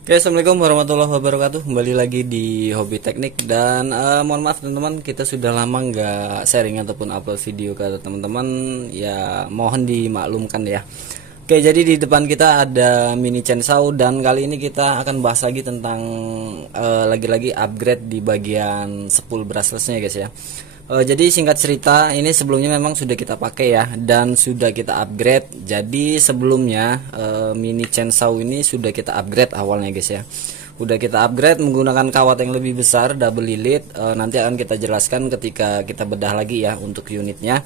Oke, assalamualaikum warahmatullahi wabarakatuh. Kembali lagi di Hobi Teknik dan mohon maaf teman-teman, kita sudah lama nggak sharing ataupun upload video ke teman-teman. Ya mohon dimaklumkan ya. Oke, jadi di depan kita ada mini chainsaw dan kali ini kita akan bahas lagi tentang lagi-lagi upgrade di bagian spool brushlessnya guys ya. Jadi singkat cerita, ini sebelumnya memang sudah kita pakai ya dan sudah kita upgrade. Jadi sebelumnya mini chainsaw ini sudah kita upgrade awalnya guys ya. Udah kita upgrade menggunakan kawat yang lebih besar, double lilit. Nanti akan kita jelaskan ketika kita bedah lagi ya untuk unitnya.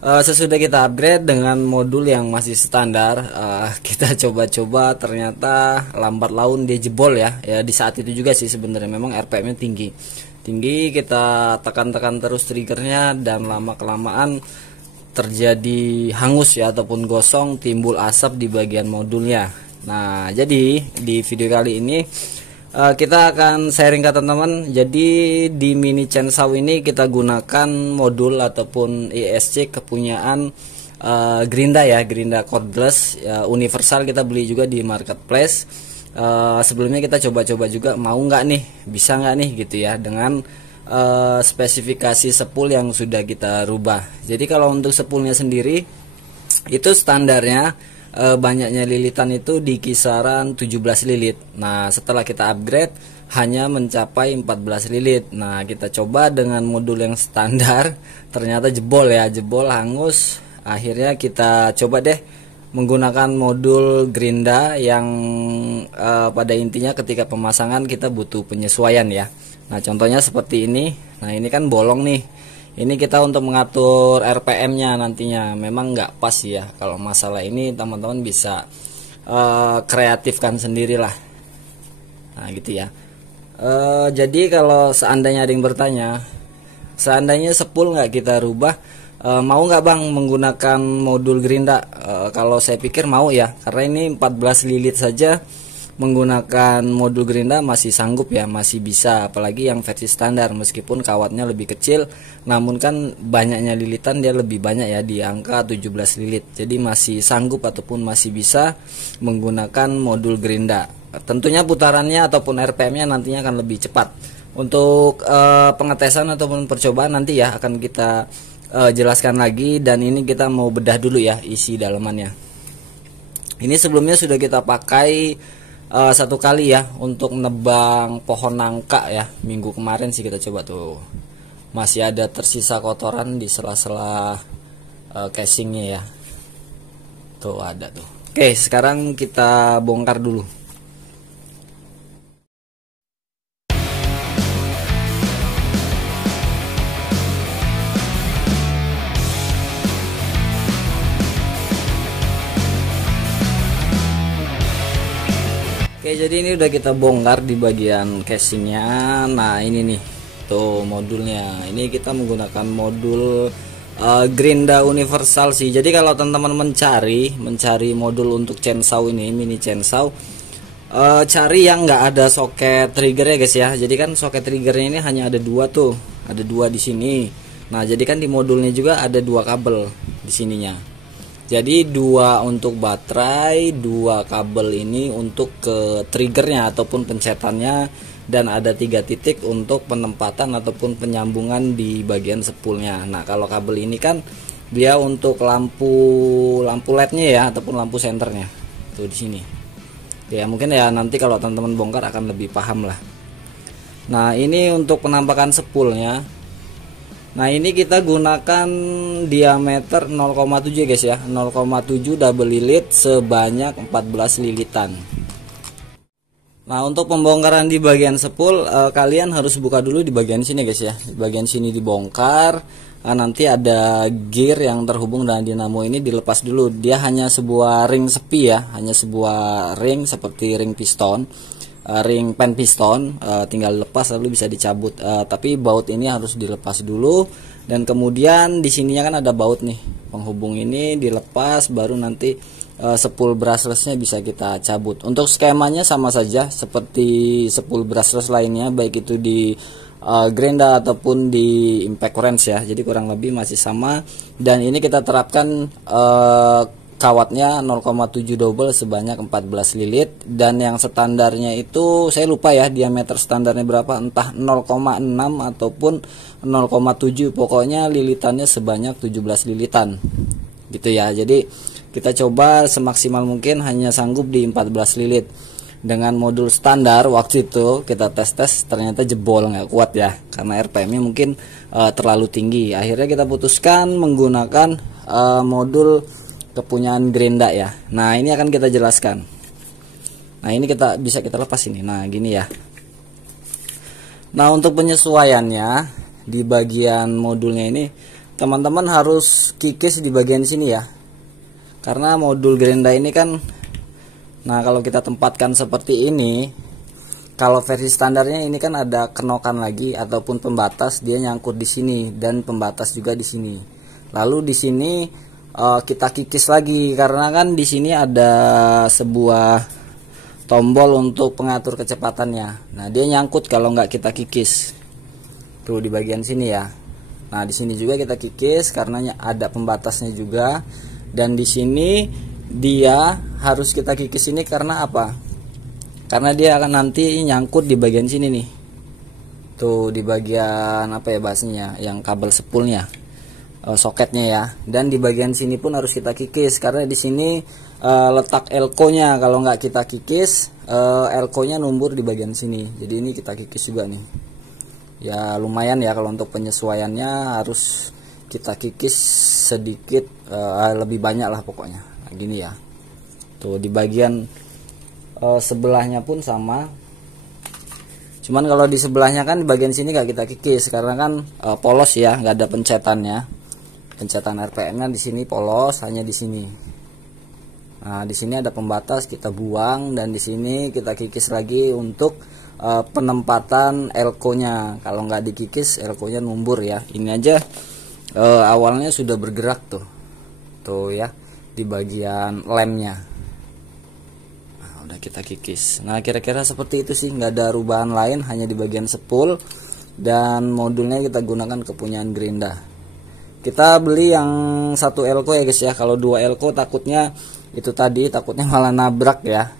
Sesudah kita upgrade dengan modul yang masih standar, kita coba-coba ternyata lambat laun dia jebol ya. Ya di saat itu juga sih sebenarnya memang RPM-nya tinggi, kita tekan-tekan terus triggernya dan lama kelamaan terjadi hangus ya ataupun gosong, timbul asap di bagian modulnya. Nah jadi di video kali ini kita akan sharing ke teman-teman. Jadi di mini chainsaw ini kita gunakan modul ataupun ESC kepunyaan Grinda ya, Grinda cordless universal. Kita beli juga di marketplace. Sebelumnya kita coba-coba juga, mau nggak nih, bisa nggak nih gitu ya, dengan spesifikasi spool yang sudah kita rubah. Jadi kalau untuk spoolnya sendiri itu standarnya banyaknya lilitan itu di kisaran 17 lilit. Nah setelah kita upgrade hanya mencapai 14 lilit. Nah kita coba dengan modul yang standar, ternyata jebol ya, jebol, hangus. Akhirnya kita coba deh menggunakan modul Grinda yang pada intinya ketika pemasangan kita butuh penyesuaian ya. Nah contohnya seperti ini. Nah ini kan bolong nih. Ini kita untuk mengatur RPM-nya nantinya memang nggak pas ya. Kalau masalah ini teman-teman bisa kreatifkan sendirilah. Nah gitu ya. Jadi kalau seandainya ada yang bertanya, seandainya spool nggak kita rubah, mau nggak bang menggunakan modul Grinda? Kalau saya pikir mau ya, karena ini 14 lilit saja menggunakan modul Grinda masih sanggup ya, masih bisa. Apalagi yang versi standar, meskipun kawatnya lebih kecil, namun kan banyaknya lilitan dia lebih banyak ya, di angka 17 lilit. Jadi masih sanggup ataupun masih bisa menggunakan modul Grinda. Tentunya putarannya ataupun RPM-nya nantinya akan lebih cepat. Untuk pengetesan ataupun percobaan nanti ya akan kita jelaskan lagi. Dan ini kita mau bedah dulu ya isi dalamannya. Ini sebelumnya sudah kita pakai satu kali ya untuk nebang pohon nangka ya, minggu kemarin sih kita coba tuh. Masih ada tersisa kotoran di sela-sela casingnya ya. Tuh ada tuh. Oke, sekarang kita bongkar dulu. Oke, jadi ini udah kita bongkar di bagian casingnya. Nah ini nih tuh modulnya. Ini kita menggunakan modul Grinda universal sih. Jadi kalau teman-teman mencari modul untuk chainsaw ini, mini chainsaw, cari yang nggak ada soket trigger ya guys ya. Jadi kan soket triggernya ini hanya ada dua tuh, ada dua di sini. Nah jadi kan di modulnya juga ada dua kabel di sininya. Jadi dua untuk baterai, dua kabel ini untuk ke triggernya ataupun pencetannya, dan ada 3 titik untuk penempatan ataupun penyambungan di bagian spoolnya. Nah kalau kabel ini kan dia untuk lampu LED-nya ya ataupun lampu senternya tuh di sini. Ya mungkin ya nanti kalau teman-teman bongkar akan lebih paham lah. Nah ini untuk penampakan spoolnya. Nah ini kita gunakan diameter 0,7 guys ya, 0,7 double lilit sebanyak 14 lilitan. Nah untuk pembongkaran di bagian spool, kalian harus buka dulu di bagian sini guys ya. Di bagian sini dibongkar, nanti ada gear yang terhubung dengan dinamo ini dilepas dulu. Dia hanya sebuah ring sepi ya, hanya sebuah ring seperti ring piston. Ring pen piston, tinggal lepas lalu bisa dicabut, tapi baut ini harus dilepas dulu. Dan kemudian di sininya kan ada baut nih penghubung, ini dilepas baru nanti spool brushlessnya bisa kita cabut. Untuk skemanya sama saja seperti spool brushless lainnya, baik itu di Grinda ataupun di Impact Wrench ya. Jadi kurang lebih masih sama. Dan ini kita terapkan kawatnya 0,7 double sebanyak 14 lilit, dan yang standarnya itu saya lupa ya diameter standarnya berapa, entah 0,6 ataupun 0,7, pokoknya lilitannya sebanyak 17 lilitan gitu ya. Jadi kita coba semaksimal mungkin hanya sanggup di 14 lilit. Dengan modul standar waktu itu kita tes ternyata jebol, nggak kuat ya, karena RPM-nya mungkin terlalu tinggi. Akhirnya kita putuskan menggunakan modul kepunyaan Grenda ya. Nah ini akan kita jelaskan. Nah ini bisa kita lepas ini. Nah gini ya. Nah untuk penyesuaiannya di bagian modulnya ini teman-teman harus kikis di bagian sini ya. Karena modul Grenda ini kan, nah kalau kita tempatkan seperti ini, kalau versi standarnya ini kan ada kenokan lagi ataupun pembatas, dia nyangkut di sini dan pembatas juga di sini. Lalu di sini kita kikis lagi karena kan di sini ada sebuah tombol untuk pengatur kecepatannya. Nah dia nyangkut kalau nggak kita kikis. Tuh di bagian sini ya. Nah di sini juga kita kikis karena ada pembatasnya juga, dan di sini dia harus kita kikis ini karena apa? Karena dia akan nanti nyangkut di bagian sini nih. Tuh di bagian apa ya bahasanya, yang kabel spoolnya, soketnya ya. Dan di bagian sini pun harus kita kikis karena di sini letak elko-nya. Kalau nggak kita kikis, elko-nya numbur di bagian sini. Jadi ini kita kikis juga nih. Ya lumayan ya, kalau untuk penyesuaiannya harus kita kikis sedikit, lebih banyak lah pokoknya. Gini ya, tuh di bagian sebelahnya pun sama, cuman kalau di sebelahnya kan di bagian sini nggak kita kikis karena kan polos ya, nggak ada pencetannya. Pencetan RPM-nya di sini polos, hanya di sini. Nah di sini ada pembatas, kita buang, dan di sini kita kikis lagi untuk penempatan elko-nya. Kalau nggak dikikis elko-nya numbur ya. Ini aja awalnya sudah bergerak tuh ya, di bagian lemnya. Nah, udah kita kikis. Nah kira-kira seperti itu sih, nggak ada perubahan lain, hanya di bagian spool, dan modulnya kita gunakan kepunyaan Grenda. Kita beli yang 1 elko ya guys ya. Kalau 2 elko takutnya itu tadi, takutnya malah nabrak ya,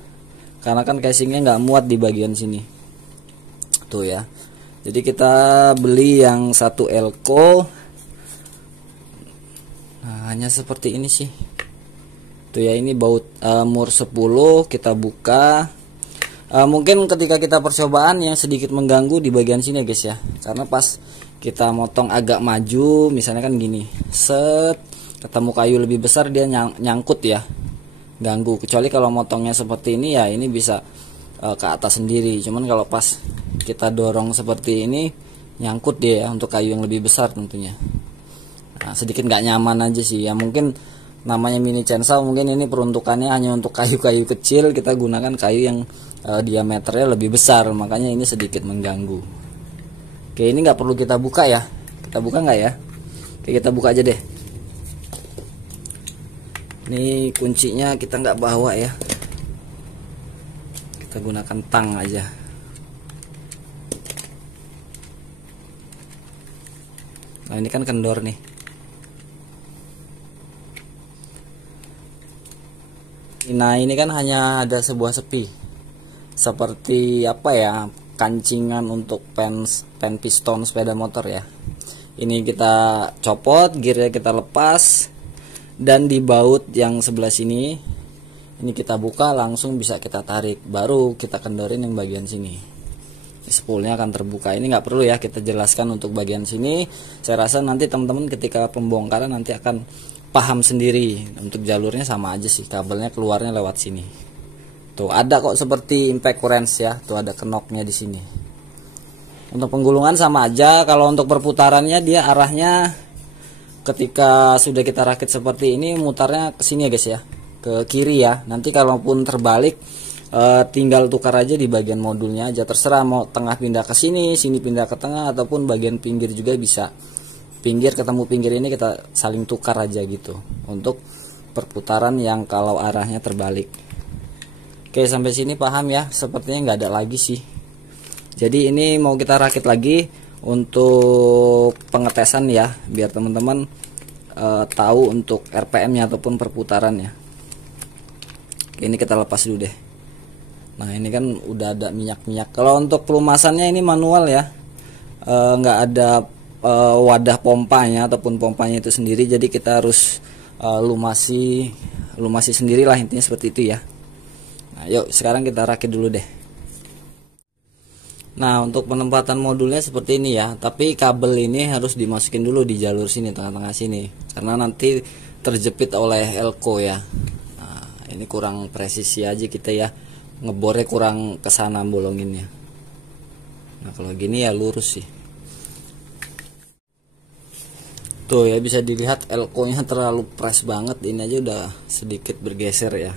karena kan casingnya nggak muat di bagian sini tuh ya. Jadi kita beli yang 1 elko. Nah hanya seperti ini sih tuh ya. Ini baut mur 10 kita buka. Mungkin ketika kita percobaan yang sedikit mengganggu di bagian sini ya guys ya, karena pas kita motong agak maju misalnya kan gini, set ketemu kayu lebih besar dia nyangkut ya, ganggu. Kecuali kalau motongnya seperti ini ya, ini bisa ke atas sendiri. Cuman kalau pas kita dorong seperti ini nyangkut dia ya, untuk kayu yang lebih besar tentunya. Nah sedikit nggak nyaman aja sih ya. Mungkin namanya mini chainsaw, mungkin ini peruntukannya hanya untuk kayu-kayu kecil, kita gunakan kayu yang diameternya lebih besar, makanya ini sedikit mengganggu. Oke ini nggak perlu kita buka ya, kita buka nggak ya? Oke kita buka aja deh. Ini kuncinya kita nggak bawa ya, kita gunakan tang aja. Nah ini kan kendor nih. Nah ini kan hanya ada sebuah sepi, seperti apa ya, kancingan untuk pen piston sepeda motor ya. Ini kita copot, gearnya kita lepas, dan di baut yang sebelah sini ini kita buka, langsung bisa kita tarik, baru kita kendorin yang bagian sini. Spoolnya akan terbuka. Ini nggak perlu ya kita jelaskan untuk bagian sini. Saya rasa nanti teman-teman ketika pembongkaran nanti akan paham sendiri. Untuk jalurnya sama aja sih, kabelnya keluarnya lewat sini. Tuh ada kok seperti impact wrench ya, tuh ada kenoknya di sini. Untuk penggulungan sama aja. Kalau untuk perputarannya dia arahnya ketika sudah kita rakit seperti ini mutarnya ke sini ya guys ya, ke kiri ya. Nanti kalaupun terbalik tinggal tukar aja di bagian modulnya aja, terserah mau tengah pindah ke sini, sini pindah ke tengah, ataupun bagian pinggir juga bisa. Pinggir ketemu pinggir ini kita saling tukar aja gitu untuk perputaran yang kalau arahnya terbalik. Oke sampai sini paham ya? Sepertinya nggak ada lagi sih. Jadi ini mau kita rakit lagi untuk pengetesan ya, biar teman-teman tahu untuk RPM-nya ataupun perputarannya. Oke, ini kita lepas dulu deh. Nah, ini kan udah ada minyak-minyak. Kalau untuk pelumasannya ini manual ya, nggak ada wadah pompanya ataupun pompanya itu sendiri, jadi kita harus lumasi sendirilah, intinya seperti itu ya. Nah, yuk sekarang kita rakit dulu deh. Nah, untuk penempatan modulnya seperti ini ya, tapi kabel ini harus dimasukin dulu di jalur sini, tengah-tengah sini, karena nanti terjepit oleh elko ya. Nah, ini kurang presisi aja kita ya, ngebornya kurang kesana bolonginnya. Nah, kalau gini ya lurus sih. Tuh ya, bisa dilihat elko nya terlalu press banget, ini aja udah sedikit bergeser ya.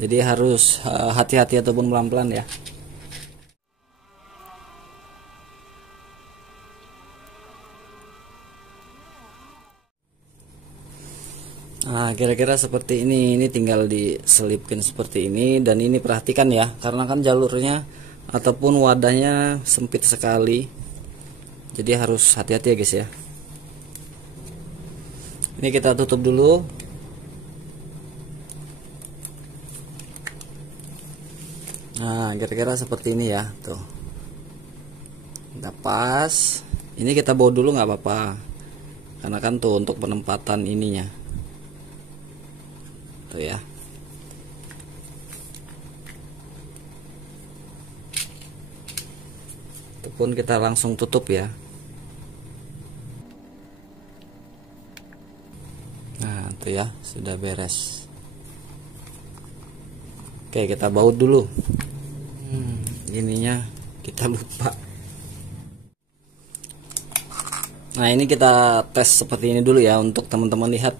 Jadi harus hati-hati ataupun pelan-pelan ya. Nah, kira-kira seperti ini tinggal diselipin seperti ini, dan ini perhatikan ya, karena kan jalurnya ataupun wadahnya sempit sekali, jadi harus hati-hati ya guys ya. Ini kita tutup dulu. Nah, kira-kira seperti ini ya, tuh udah pas. Ini kita bawa dulu nggak apa-apa, karena kan tuh untuk penempatan ininya tuh ya. Itu pun kita langsung tutup ya. Nah, tuh ya, sudah beres. Oke, kita baut dulu. Ininya kita lupa. Nah, ini kita tes seperti ini dulu ya, untuk teman-teman lihat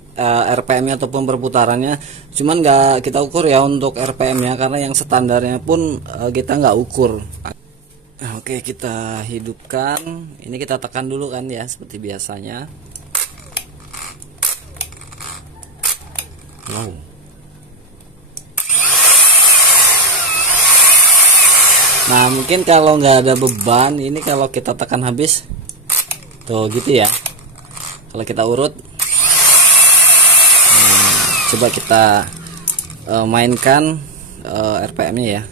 RPM-nya ataupun perputarannya. Cuman nggak kita ukur ya untuk RPM-nya, karena yang standarnya pun kita nggak ukur. Nah, oke, kita hidupkan. Ini kita tekan dulu kan ya, seperti biasanya. Wow. Nah, mungkin kalau nggak ada beban, ini kalau kita tekan habis tuh gitu ya. Kalau kita urut, coba kita mainkan RPM-nya ya.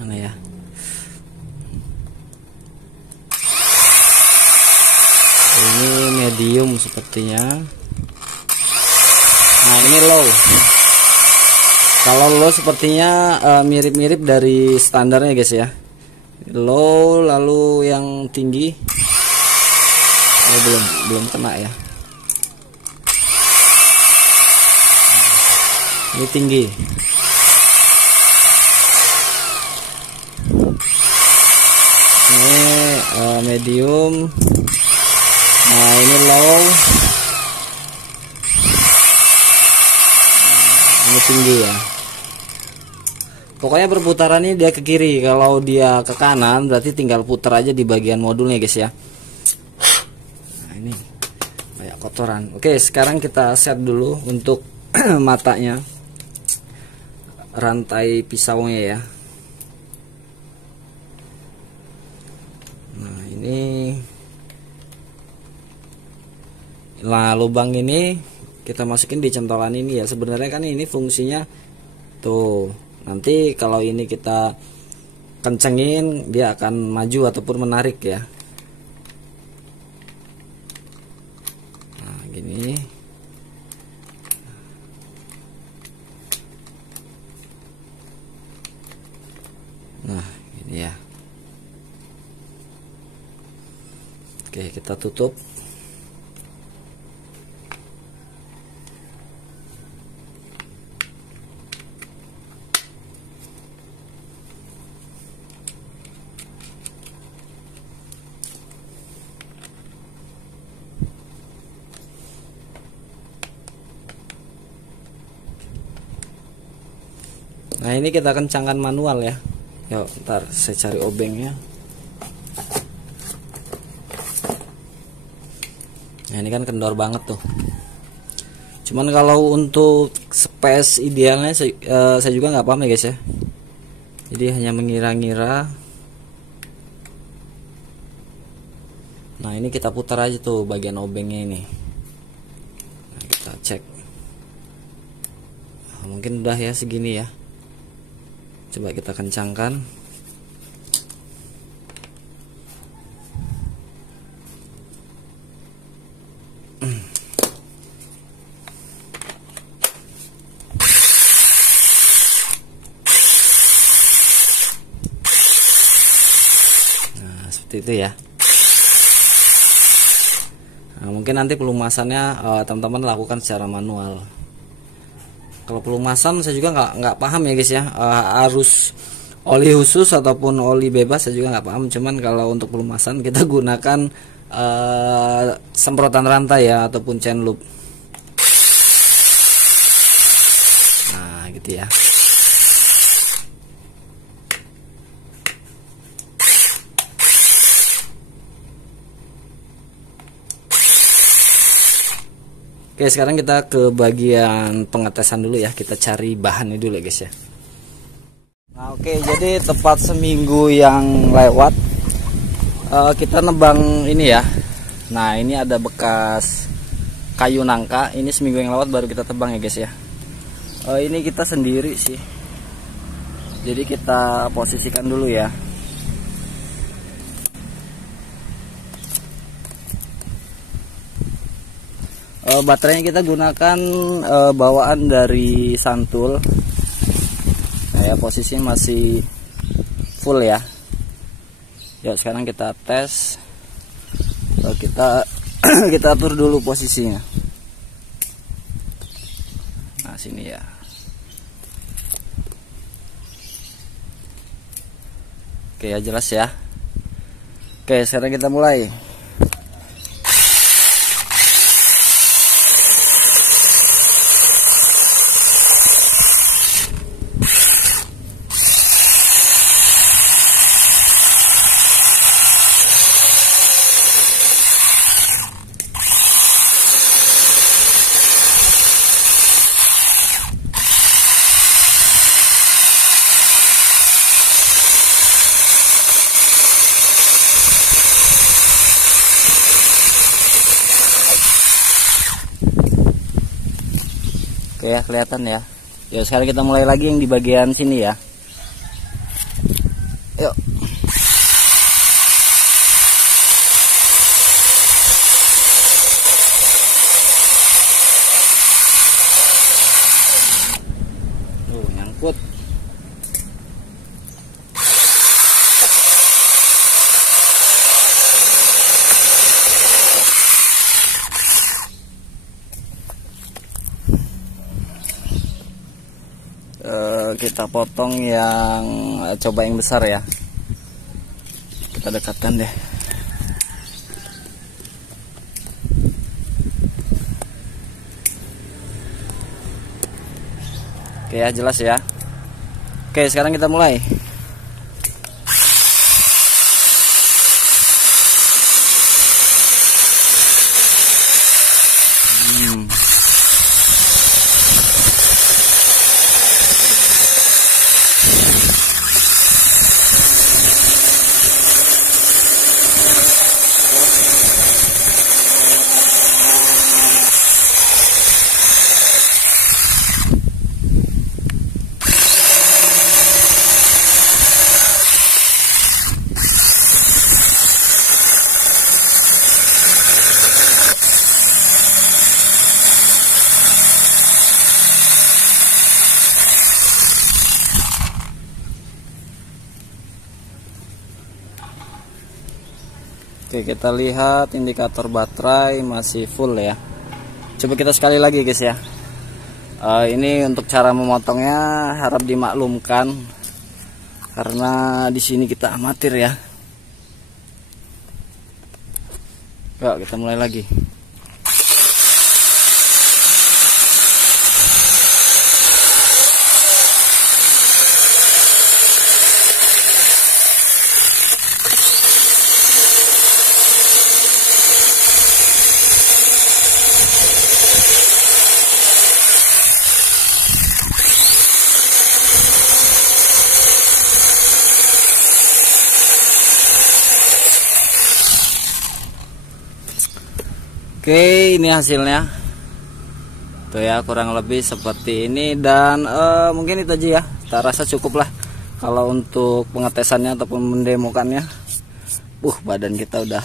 Mana ya? Ini medium sepertinya. Nah, ini low. Kalau low sepertinya mirip-mirip dari standarnya guys ya. Low, lalu yang tinggi belum kena ya. Ini tinggi. Ini medium. Nah, ini low. Ini tinggi ya. Pokoknya perputarannya dia ke kiri, kalau dia ke kanan berarti tinggal putar aja di bagian modulnya guys ya. Nah, ini kayak kotoran. Oke, sekarang kita set dulu untuk matanya, rantai pisaunya ya. Nah, ini lubang ini kita masukin di centolan ini ya. Sebenarnya kan ini fungsinya tuh, nanti kalau ini kita kencengin dia akan maju ataupun menarik ya. Nah, gini. Nah, ini ya. Oke, kita tutup. Nah, ini kita kencangkan manual ya. Yuk, ntar saya cari obengnya. Nah, ini kan kendor banget tuh. Cuman kalau untuk space idealnya saya juga nggak paham ya guys ya. Jadi hanya mengira-ngira. Nah, ini kita putar aja tuh bagian obengnya ini. Nah, kita cek. mungkin udah ya segini ya. Coba kita kencangkan. Nah, seperti itu ya. Nah, mungkin nanti pelumasannya teman-teman lakukan secara manual. Kalau pelumasan saya juga nggak paham ya guys ya, arus oli khusus ataupun oli bebas saya juga nggak paham. Cuman kalau untuk pelumasan kita gunakan semprotan rantai ya, ataupun chain loop. Nah gitu ya. Oke, sekarang kita ke bagian pengetesan dulu ya. Kita cari bahannya dulu guys ya. Nah oke, jadi tepat seminggu yang lewat kita nebang ini ya. Nah ini ada bekas kayu nangka. Ini seminggu yang lewat baru kita tebang ya guys ya. Ini kita sendiri sih. Jadi kita posisikan dulu ya. Baterainya kita gunakan bawaan dari Santul. Nah ya, posisinya masih full ya. Yuk sekarang kita tes. Kita atur dulu posisinya. Nah sini ya. Oke ya, jelas ya. Oke, sekarang kita mulai. Oke ya, kelihatan ya. Ya sekarang kita mulai lagi yang di bagian sini ya. Yuk. Nyangkut. Kita potong yang coba yang besar ya. Kita dekatkan deh. Oke ya, jelas ya. Oke, sekarang kita mulai. Oke, kita lihat indikator baterai masih full ya. Coba kita sekali lagi guys ya. Ini untuk cara memotongnya harap dimaklumkan karena di sini kita amatir ya. Yuk kita mulai lagi. Oke, ini hasilnya. Tuh ya, kurang lebih seperti ini. Dan mungkin itu aja ya, tak rasa cukup lah kalau untuk pengetesannya ataupun mendemokannya. Badan kita udah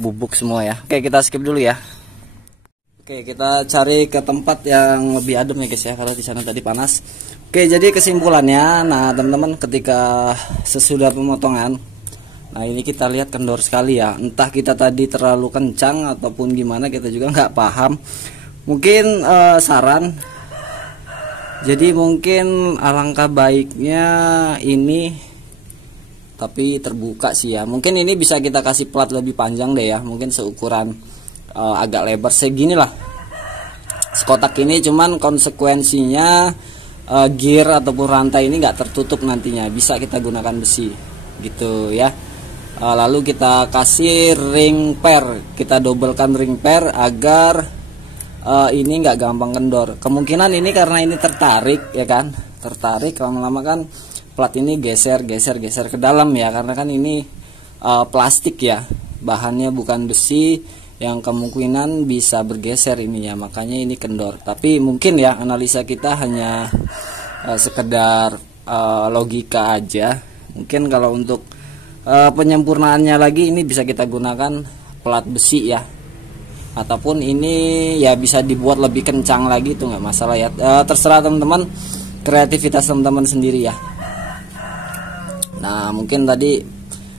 bubuk semua ya. Oke, kita skip dulu ya. Oke, kita cari ke tempat yang lebih adem ya guys ya, karena di sana tadi panas. Oke, jadi kesimpulannya, nah teman-teman, ketika sesudah pemotongan, nah ini kita lihat kendor sekali ya. Entah kita tadi terlalu kencang ataupun gimana, kita juga nggak paham. Mungkin saran, jadi mungkin alangkah baiknya ini tapi terbuka sih ya. Mungkin ini bisa kita kasih plat lebih panjang deh ya, mungkin seukuran agak lebar segini lah sekotak ini. Cuman konsekuensinya gear ataupun rantai ini nggak tertutup nantinya, bisa kita gunakan besi gitu ya. Lalu kita kasih ring per, kita dobelkan ring per agar ini nggak gampang kendor. Kemungkinan ini karena ini tertarik ya kan, tertarik lama-lama kan plat ini geser ke dalam ya, karena kan ini plastik ya, bahannya bukan besi, yang kemungkinan bisa bergeser ini ya, makanya ini kendor. Tapi mungkin ya analisa kita hanya sekedar logika aja. Mungkin kalau untuk penyempurnaannya lagi ini bisa kita gunakan plat besi ya, ataupun ini ya bisa dibuat lebih kencang lagi, itu nggak masalah ya. Terserah teman-teman, kreativitas teman-teman sendiri ya. Nah mungkin tadi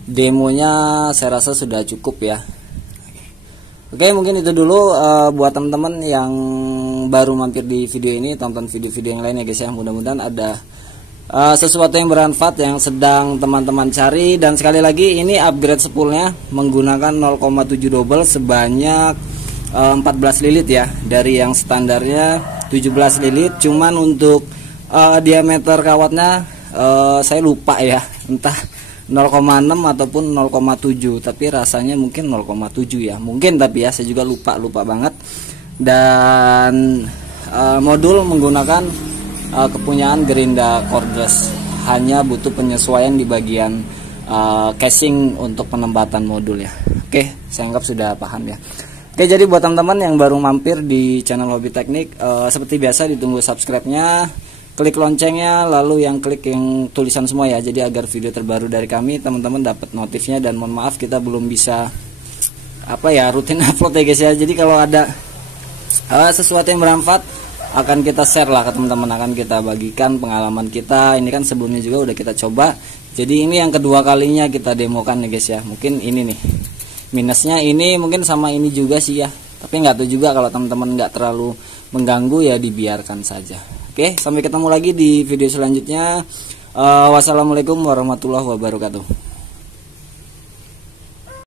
demonya saya rasa sudah cukup ya. Oke, mungkin itu dulu buat teman-teman yang baru mampir di video ini, tonton video-video yang lain ya guys ya. Mudah-mudahan ada sesuatu yang bermanfaat yang sedang teman-teman cari. Dan sekali lagi ini upgrade spoolnya menggunakan 0,7 double sebanyak 14 lilit ya, dari yang standarnya 17 lilit. Cuman untuk diameter kawatnya saya lupa ya, entah 0,6 ataupun 0,7, tapi rasanya mungkin 0,7 ya, mungkin, tapi ya saya juga lupa banget. Dan modul menggunakan kepunyaan Gerinda cordless, hanya butuh penyesuaian di bagian casing untuk penempatan modul ya. Oke, saya anggap sudah paham ya. Oke, jadi buat teman-teman yang baru mampir di channel Hobi Teknik, seperti biasa ditunggu subscribe-nya, klik loncengnya, lalu yang klik yang tulisan semua ya, jadi agar video terbaru dari kami teman-teman dapat notifnya. Dan mohon maaf kita belum bisa rutin upload ya guys ya. Jadi kalau ada sesuatu yang bermanfaat akan kita share lah ke teman-teman, akan kita bagikan pengalaman kita. Ini kan sebelumnya juga udah kita coba, jadi ini yang kedua kalinya kita demokan ya guys ya. Mungkin ini nih minusnya, ini mungkin sama ini juga sih ya, tapi nggak tahu juga, kalau teman-teman nggak terlalu mengganggu ya dibiarkan saja. Oke, sampai ketemu lagi di video selanjutnya. Wassalamualaikum warahmatullahi wabarakatuh.